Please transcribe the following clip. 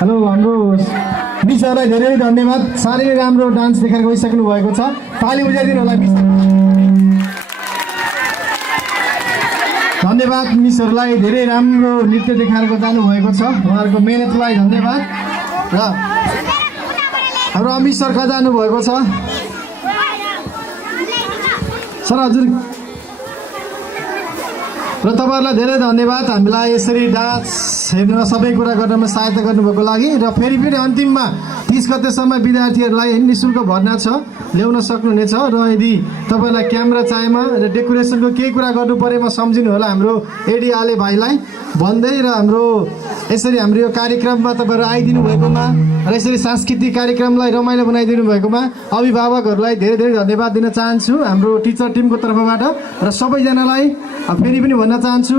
हेलो हाम्रो मिसहरूलाई धेरै धन्यवाद। साह्रै राम्रो डान्स देखाएर गइसक्नु भएको छ। ताली बजाइदिनु होला मिस। धन्यवाद मिसहरूलाई, धेरै राम्रो नृत्य देखाएर जानु भएको छ। उहाँहरूको मेहनतलाई धन्यवाद। र हाम्रो अमित सर कहाँ जानु भएको छ? सर हजुर र तपाईहरुलाई धेरै धन्यवाद हामीलाई यसरी डान्स हेर्न सबै कुरा गर्नमा सहायता गर्नुभएको लागि। र फेरि पनि अन्तिममा 30 गतेसम्म विद्यार्थीहरूलाई निःशुल्क भर्ना छ, ल्याउन सक्नुहुनेछ। र यदि तपाईलाई क्यामेरा चाहिएमा र डेकोरेसनको केही कुरा गर्नु परेमा सम्झिनु होला हाम्रो एडी आले भाइलाई भन्दै। र हाम्रो यसरी हाम्रो यो कार्यक्रममा तपाईहरु आइदिनु भएकोमा र यसरी सांस्कृतिक कार्यक्रमलाई रमाइलो बनाइदिनु भएकोमा अभिभावकहरूलाई धेरै धेरै धन्यवाद दिन चाहन्छु हाम्रो टिचर टिमको तर्फबाट। र सबैजनालाई फेरि पनि भन्न चाहन्छु